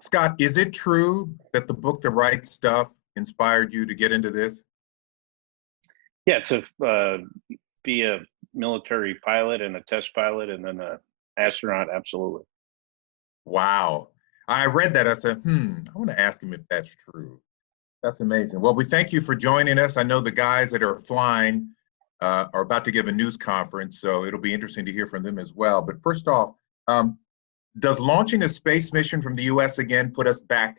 Scott, is it true that the book The Right Stuff inspired you to get into this? Yeah, to be a military pilot and a test pilot and then a astronaut, absolutely. Wow. I read that. I said, I want to ask him if that's true. That's amazing. Well, we thank you for joining us. I know the guys that are flying are about to give a news conference, so it'll be interesting to hear from them as well. But first off, um, does launching a space mission from the US again put us back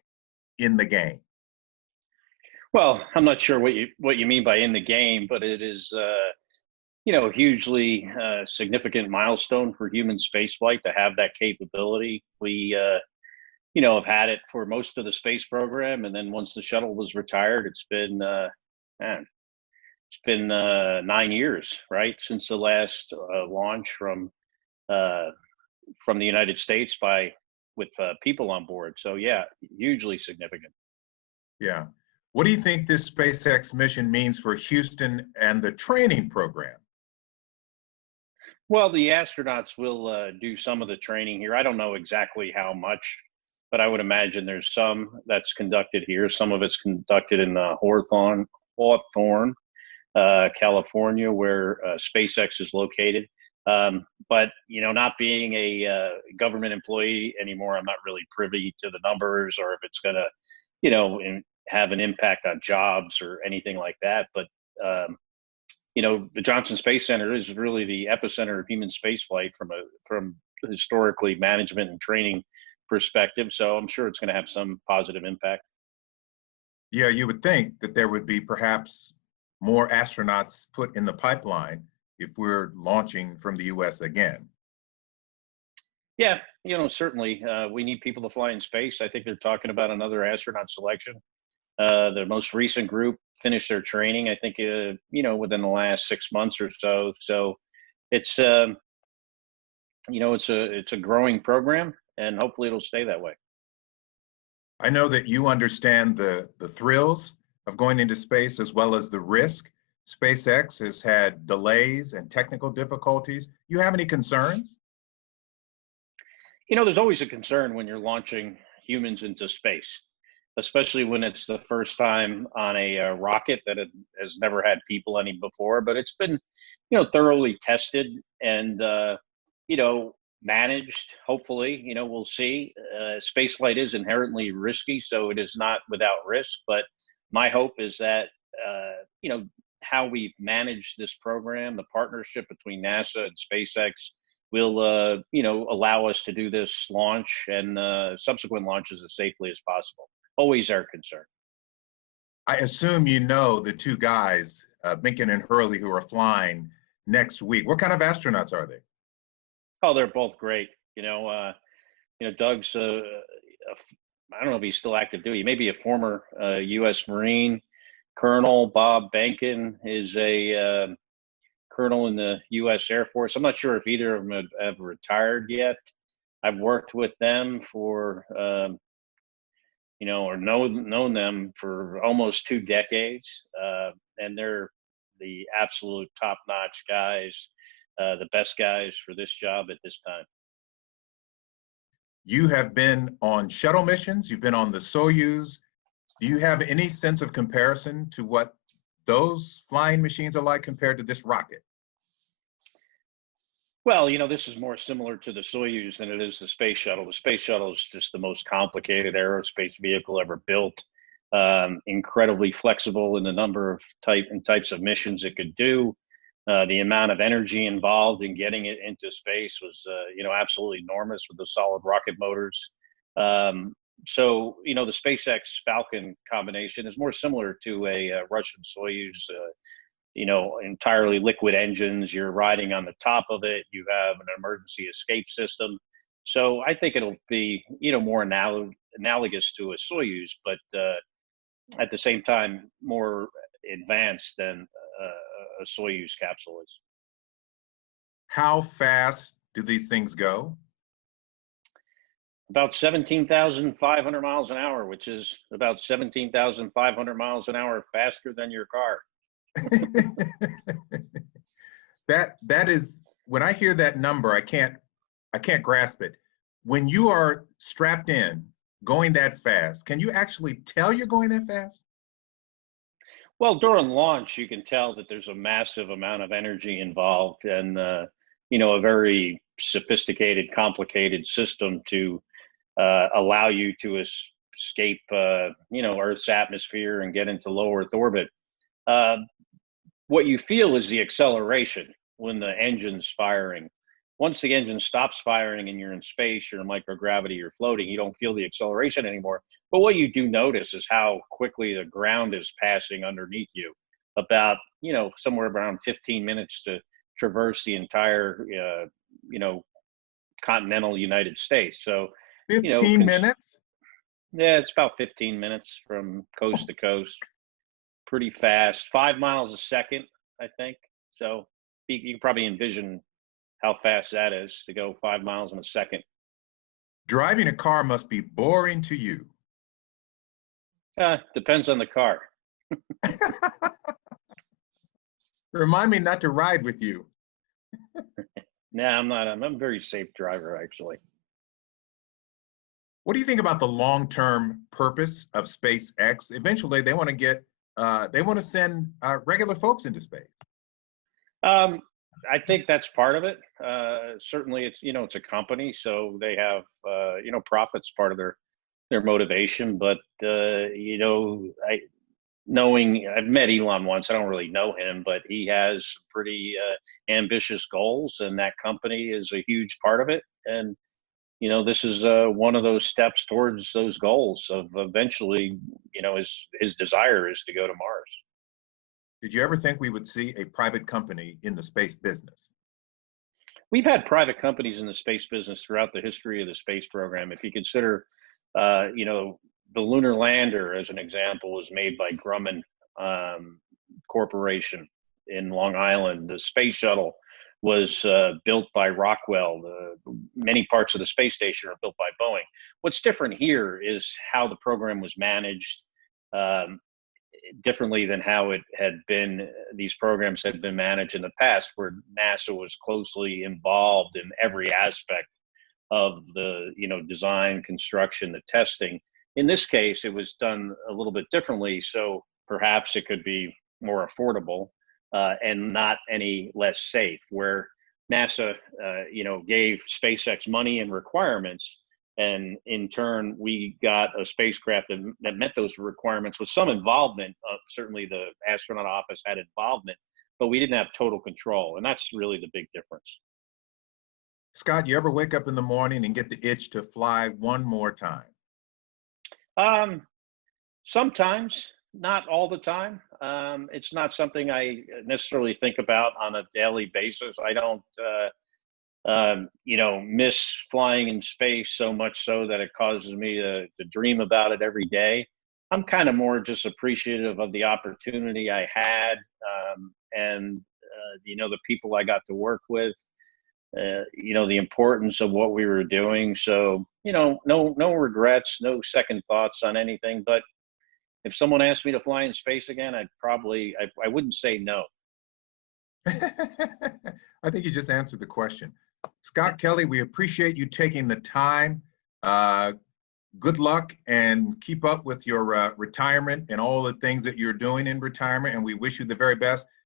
in the game? Well, I'm not sure what you mean by in the game, but it is hugely significant milestone for human spaceflight to have that capability. We have had it for most of the space program, and then once the shuttle was retired, it's been man, it's been 9 years, right, since the last launch uh, from the United States by with people on board. So yeah, hugely significant. Yeah. What do you think this SpaceX mission means for Houston and the training program? Well, the astronauts will do some of the training here. I don't know exactly how much, but I would imagine there's some that's conducted here. Some of it's conducted in Hawthorne, California, where SpaceX is located. But not being a government employee anymore, I'm not really privy to the numbers or if it's going to, have an impact on jobs or anything like that. But the Johnson Space Center is really the epicenter of human spaceflight from historically management and training perspective. So I'm sure it's going to have some positive impact. Yeah, you would think that there would be perhaps more astronauts put in the pipeline if we're launching from the US again. Yeah, certainly we need people to fly in space. I think they're talking about another astronaut selection. The most recent group finished their training, I think, within the last 6 months or so. So it's, it's a growing program, and hopefully it'll stay that way. I know that you understand the thrills of going into space as well as the risk. SpaceX has had delays and technical difficulties. You have any concerns? There's always a concern when you're launching humans into space, especially when it's the first time on a rocket that has never had people any before. But it's been, thoroughly tested and, managed. Hopefully, we'll see. Space flight is inherently risky, so it is not without risk. But my hope is that, how we manage this program, the partnership between NASA and SpaceX will, allow us to do this launch and subsequent launches as safely as possible. Always our concern. I assume you know the two guys, Minkin and Hurley, who are flying next week. What kind of astronauts are they? Oh, they're both great. Doug's I don't know if he's still active duty, maybe a former U.S. Marine. Colonel Bob Bankin is a colonel in the U.S. Air Force. I'm not sure if either of them have retired yet. I've worked with them for, or known them for almost 2 decades, and they're the absolute top-notch guys, the best guys for this job at this time. You have been on shuttle missions, you've been on the Soyuz. Do you have any sense of comparison to what those flying machines are like compared to this rocket? Well, this is more similar to the Soyuz than it is the space shuttle. The space shuttle is just the most complicated aerospace vehicle ever built. Incredibly flexible in the number of types of missions it could do. The amount of energy involved in getting it into space was, absolutely enormous with the solid rocket motors. So, the SpaceX Falcon combination is more similar to a Russian Soyuz. Entirely liquid engines. You're riding on the top of it. You have an emergency escape system. So I think it'll be, more analogous to a Soyuz, but at the same time, more advanced than a Soyuz capsule is. How fast do these things go? About 17,500 miles an hour, which is about 17,500 miles an hour faster than your car. That is, when I hear that number, I can't grasp it. When you are strapped in going that fast? Can you actually tell you're going that fast? Well, during launch, you can tell that there's a massive amount of energy involved and, a very sophisticated, complicated system to allow you to escape, Earth's atmosphere and get into low Earth orbit. Uh, what you feel is the acceleration when the engine's firing. Once the engine stops firing and you're in space, you're in microgravity, you're floating, you don't feel the acceleration anymore. But what you do notice is how quickly the ground is passing underneath you. About, somewhere around 15 minutes to traverse the entire, you know, continental United States. So, 15 minutes? yeah, it's about 15 minutes from coast to coast. Pretty fast, 5 miles a second, I think. So you can probably envision how fast that is to go 5 miles in a second. Driving a car must be boring to you. Depends on the car. Remind me not to ride with you. Nah, I'm not. I'm a very safe driver, actually. What do you think about the long-term purpose of SpaceX? Eventually, they want to send regular folks into space. Um, I think that's part of it. Certainly, it's a company, so they have profits part of their motivation. But I've met Elon once. I don't really know him, but he has pretty ambitious goals, and that company is a huge part of it. And this is one of those steps towards those goals of eventually, his desire is to go to Mars. Did you ever think we would see a private company in the space business? We've had private companies in the space business throughout the history of the space program. If you consider, the lunar lander, as an example, was made by Grumman Corporation in Long Island. The space shuttle was built by Rockwell. Many parts of the space station are built by Boeing. What's different here is how the program was managed, um, differently than how it had been. These programs had been managed in the past, where NASA was closely involved in every aspect of the design, construction, the testing. In this case, it was done a little bit differently, so perhaps it could be more affordable and not any less safe. Where NASA, gave SpaceX money and requirements, and in turn, we got a spacecraft that met those requirements with some involvement. Certainly, the astronaut office had involvement, but we didn't have total control, and that's really the big difference. Scott, you ever wake up in the morning and get the itch to fly one more time? Um, Sometimes, not all the time. It's not something I necessarily think about on a daily basis. I don't, miss flying in space so much so that it causes me to dream about it every day. I'm kind of more just appreciative of the opportunity I had, and the people I got to work with. The importance of what we were doing. So, no regrets, no second thoughts on anything. But if someone asked me to fly in space again, I wouldn't say no. I think you just answered the question. Scott Kelly, we appreciate you taking the time. Uh, Good luck and keep up with your retirement and all the things that you're doing in retirement. And we wish you the very best.